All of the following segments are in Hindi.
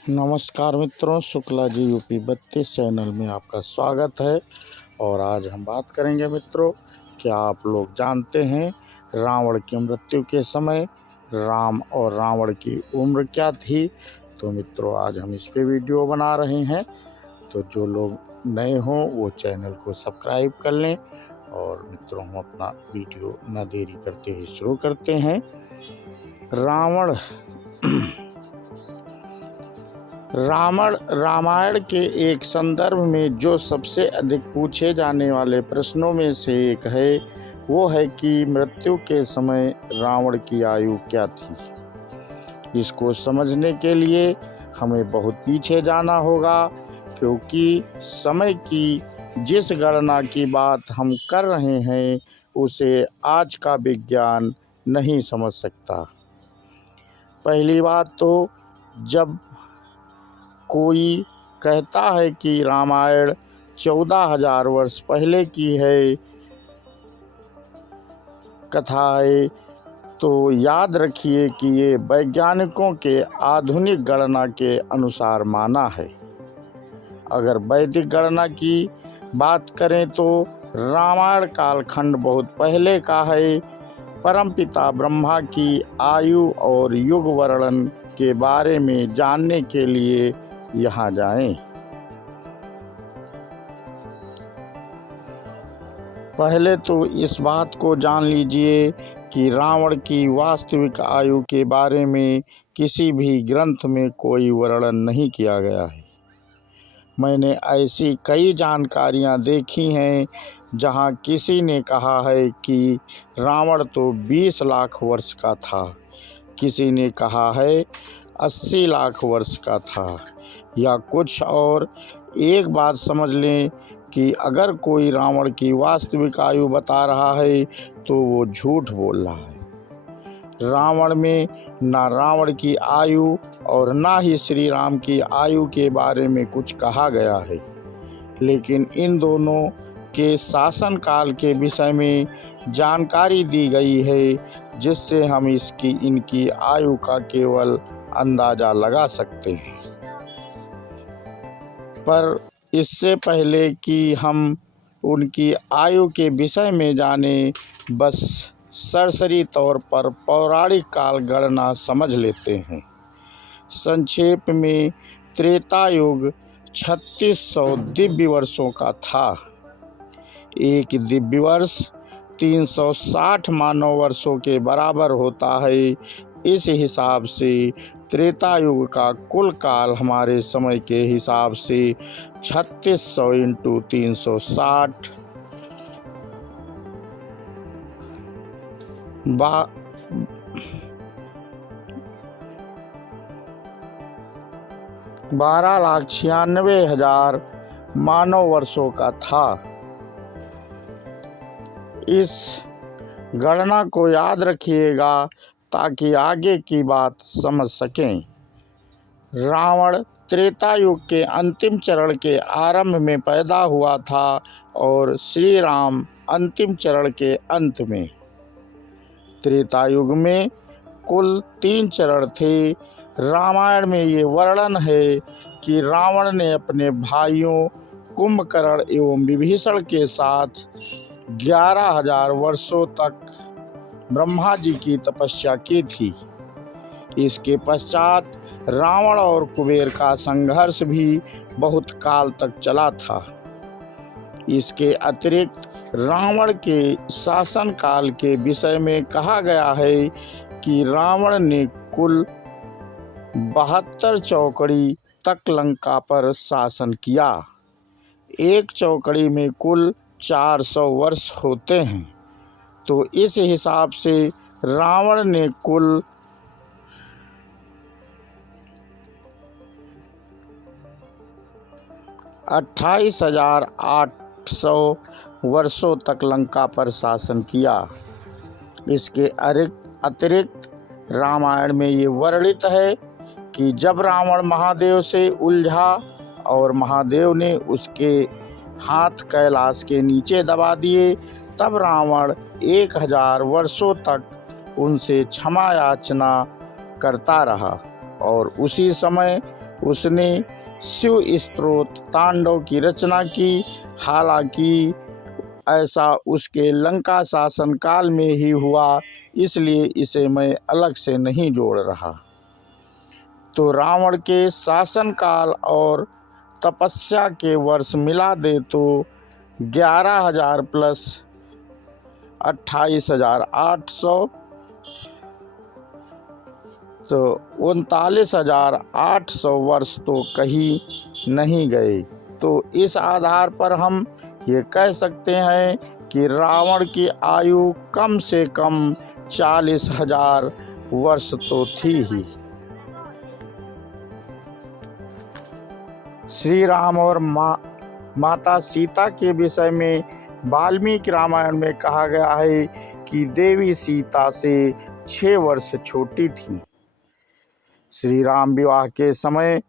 नमस्कार मित्रों, शुक्ला जी यूपी 32 चैनल में आपका स्वागत है। और आज हम बात करेंगे मित्रों, क्या आप लोग जानते हैं रावण की मृत्यु के समय राम और रावण की उम्र क्या थी। तो मित्रों, आज हम इस पे वीडियो बना रहे हैं, तो जो लोग नए हों वो चैनल को सब्सक्राइब कर लें। और मित्रों, हम अपना वीडियो न देरी करते हुए शुरू करते हैं। रावण रामायण के एक संदर्भ में जो सबसे अधिक पूछे जाने वाले प्रश्नों में से एक है, वो है कि मृत्यु के समय रावण की आयु क्या थी। इसको समझने के लिए हमें बहुत पीछे जाना होगा, क्योंकि समय की जिस गणना की बात हम कर रहे हैं उसे आज का विज्ञान नहीं समझ सकता। पहली बात तो, जब कोई कहता है कि रामायण 14,000 वर्ष पहले की है कथा है, तो याद रखिए कि ये वैज्ञानिकों के आधुनिक गणना के अनुसार माना है। अगर वैदिक गणना की बात करें तो रामायण कालखंड बहुत पहले का है। परमपिता ब्रह्मा की आयु और युग वर्णन के बारे में जानने के लिए यहाँ जाएं। पहले तो इस बात को जान लीजिए कि रावण की वास्तविक आयु के बारे में किसी भी ग्रंथ में कोई वर्णन नहीं किया गया है। मैंने ऐसी कई जानकारियाँ देखी हैं जहाँ किसी ने कहा है कि रावण तो 20 लाख वर्ष का था, किसी ने कहा है 80 लाख वर्ष का था या कुछ और। एक बात समझ लें कि अगर कोई रावण की वास्तविक आयु बता रहा है तो वो झूठ बोल रहा है। रावण में ना रावण की आयु और ना ही श्री राम की आयु के बारे में कुछ कहा गया है, लेकिन इन दोनों के शासन काल के विषय में जानकारी दी गई है, जिससे हम इनकी आयु का केवल अंदाज़ा लगा सकते हैं। पर इससे पहले कि हम उनकी आयु के विषय में जाने, बस सरसरी तौर पर पौराणिक काल गणना समझ लेते हैं। संक्षेप में त्रेता युग 3600 दिव्य वर्षों का था। एक दिव्य वर्ष 360 मानव वर्षों के बराबर होता है। इस हिसाब से त्रेता युग का कुल काल हमारे समय के हिसाब से 3600 × 360 12,96,000 मानव वर्षों का था। इस गणना को याद रखिएगा ताकि आगे की बात समझ सकें। रावण त्रेता युग के अंतिम चरण के आरंभ में पैदा हुआ था और श्री राम अंतिम चरण के अंत में। त्रेता युग में कुल 3 चरण थे। रामायण में ये वर्णन है कि रावण ने अपने भाइयों कुंभकर्ण एवं विभीषण के साथ 11,000 वर्षों तक ब्रह्मा जी की तपस्या की थी। इसके पश्चात रावण और कुबेर का संघर्ष भी बहुत काल तक चला था। इसके अतिरिक्त रावण के शासन काल के विषय में कहा गया है कि रावण ने कुल 72 चौकड़ी तक लंका पर शासन किया। एक चौकड़ी में कुल 400 वर्ष होते हैं, तो इस हिसाब से रावण ने कुल 28,800 वर्षों तक लंका पर शासन किया। इसके अतिरिक्त रामायण में ये वर्णित है कि जब रावण महादेव से उलझा और महादेव ने उसके हाथ कैलाश के नीचे दबा दिए, तब रावण 1000 वर्षों तक उनसे क्षमा याचना करता रहा और उसी समय उसने शिव स्तोत्र तांडव की रचना की। हालांकि ऐसा उसके लंका शासन काल में ही हुआ, इसलिए इसे मैं अलग से नहीं जोड़ रहा। तो रावण के शासनकाल और तपस्या के वर्ष मिला दे तो 11,000 प्लस 28,800 तो 39,800 वर्ष तो कहीं नहीं गए। तो इस आधार पर हम ये कह सकते हैं कि रावण की आयु कम से कम 40,000 वर्ष तो थी ही। श्री राम और माता सीता के विषय में वाल्मीकि रामायण में कहा गया है कि देवी सीता से 6 वर्ष छोटी थी। श्री राम विवाह के समय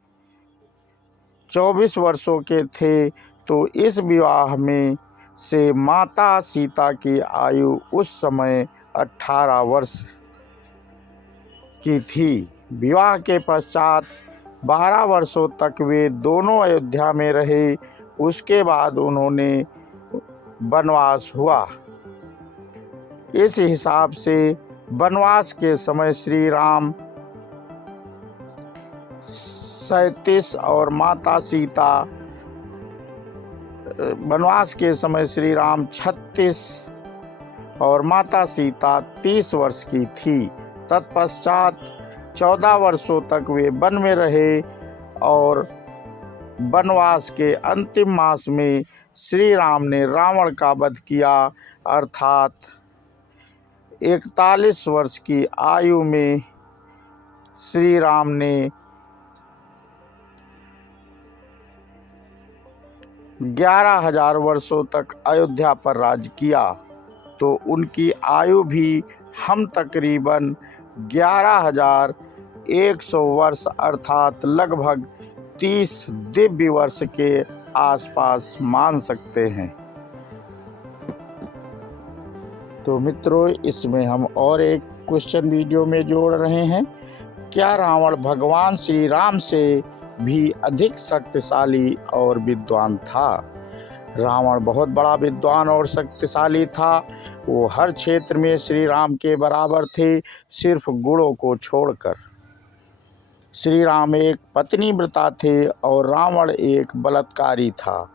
24 वर्षों के थे, तो इस विवाह में से माता सीता की आयु उस समय 18 वर्ष की थी। विवाह के पश्चात 12 वर्षों तक वे दोनों अयोध्या में रहे। उसके बाद उन्होंने वनवास हुआ। इस हिसाब से वनवास के समय श्री राम 37 और माता सीता वनवास के समय श्री राम 36 और माता सीता 30 वर्ष की थी। तत्पश्चात 14 वर्षों तक वे वन में रहे और वनवास के अंतिम मास में श्री राम ने रावण का वध किया, अर्थात 41 वर्ष की आयु में श्री राम ने 11,000 वर्षों तक अयोध्या पर राज किया। तो उनकी आयु भी हम तकरीबन 11,100 वर्ष अर्थात लगभग 30 दिव्य वर्ष के आसपास मान सकते हैं। तो मित्रों, इसमें हम और एक क्वेश्चन वीडियो में जोड़ रहे हैं। क्या रावण भगवान श्री राम से भी अधिक शक्तिशाली और विद्वान था? रावण बहुत बड़ा विद्वान और शक्तिशाली था। वो हर क्षेत्र में श्री राम के बराबर थे, सिर्फ गुणों को छोड़कर। श्री राम एक पतिव्रता थे और रावण एक बलात्कारी था।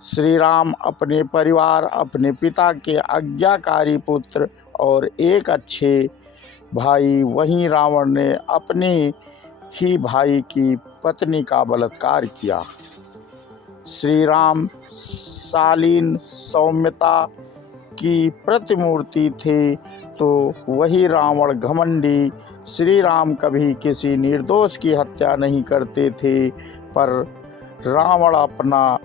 श्री राम अपने परिवार, अपने पिता के आज्ञाकारी पुत्र और एक अच्छे भाई, वहीं रावण ने अपने ही भाई की पत्नी का बलात्कार किया। श्री राम शालीन सौम्यता की प्रतिमूर्ति थे, तो वही रावण घमंडी। श्री राम कभी किसी निर्दोष की हत्या नहीं करते थे, पर रावण अपना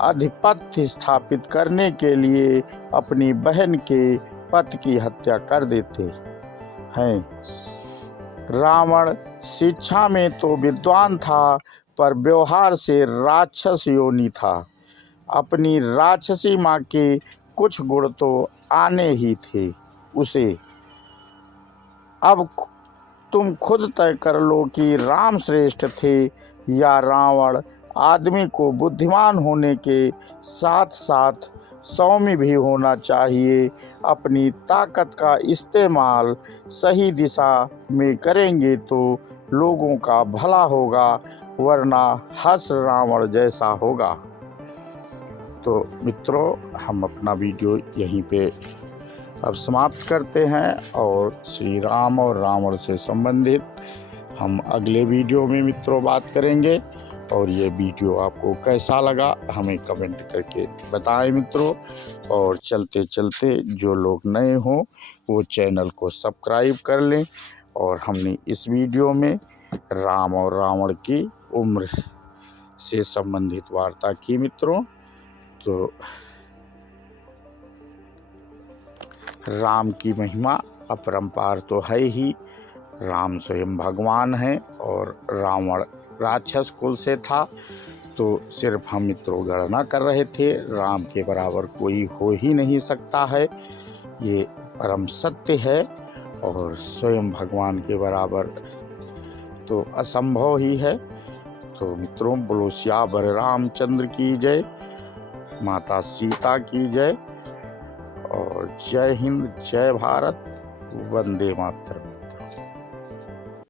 आधिपत्य स्थापित करने के लिए अपनी बहन के पति की हत्या कर देते हैं। रावण शिक्षा में तो विद्वान था, पर व्यवहार से राक्षस योनि था। अपनी राक्षसी माँ के कुछ गुण तो आने ही थे उसे। अब तुम खुद तय कर लो कि राम श्रेष्ठ थे या रावण। आदमी को बुद्धिमान होने के साथ साथ सौम्य भी होना चाहिए। अपनी ताकत का इस्तेमाल सही दिशा में करेंगे तो लोगों का भला होगा, वरना हर्ष रावण जैसा होगा। तो मित्रों, हम अपना वीडियो यहीं पे अब समाप्त करते हैं और श्री राम और रावण से संबंधित हम अगले वीडियो में मित्रों बात करेंगे। और ये वीडियो आपको कैसा लगा हमें कमेंट करके बताएं मित्रों। और चलते चलते जो लोग नए हों वो चैनल को सब्सक्राइब कर लें। और हमने इस वीडियो में राम और रावण की उम्र से संबंधित वार्ता की मित्रों। तो राम की महिमा अपरंपार तो है ही। राम स्वयं भगवान हैं और रावण राक्षस कुल से था। तो सिर्फ हम मित्रों गणना कर रहे थे, राम के बराबर कोई हो ही नहीं सकता है, ये परम सत्य है। और स्वयं भगवान के बराबर तो असंभव ही है। तो मित्रों, बोलो सियावर रामचंद्र की जय, माता सीता की जय, और जय हिंद, जय भारत, वंदे मातरम।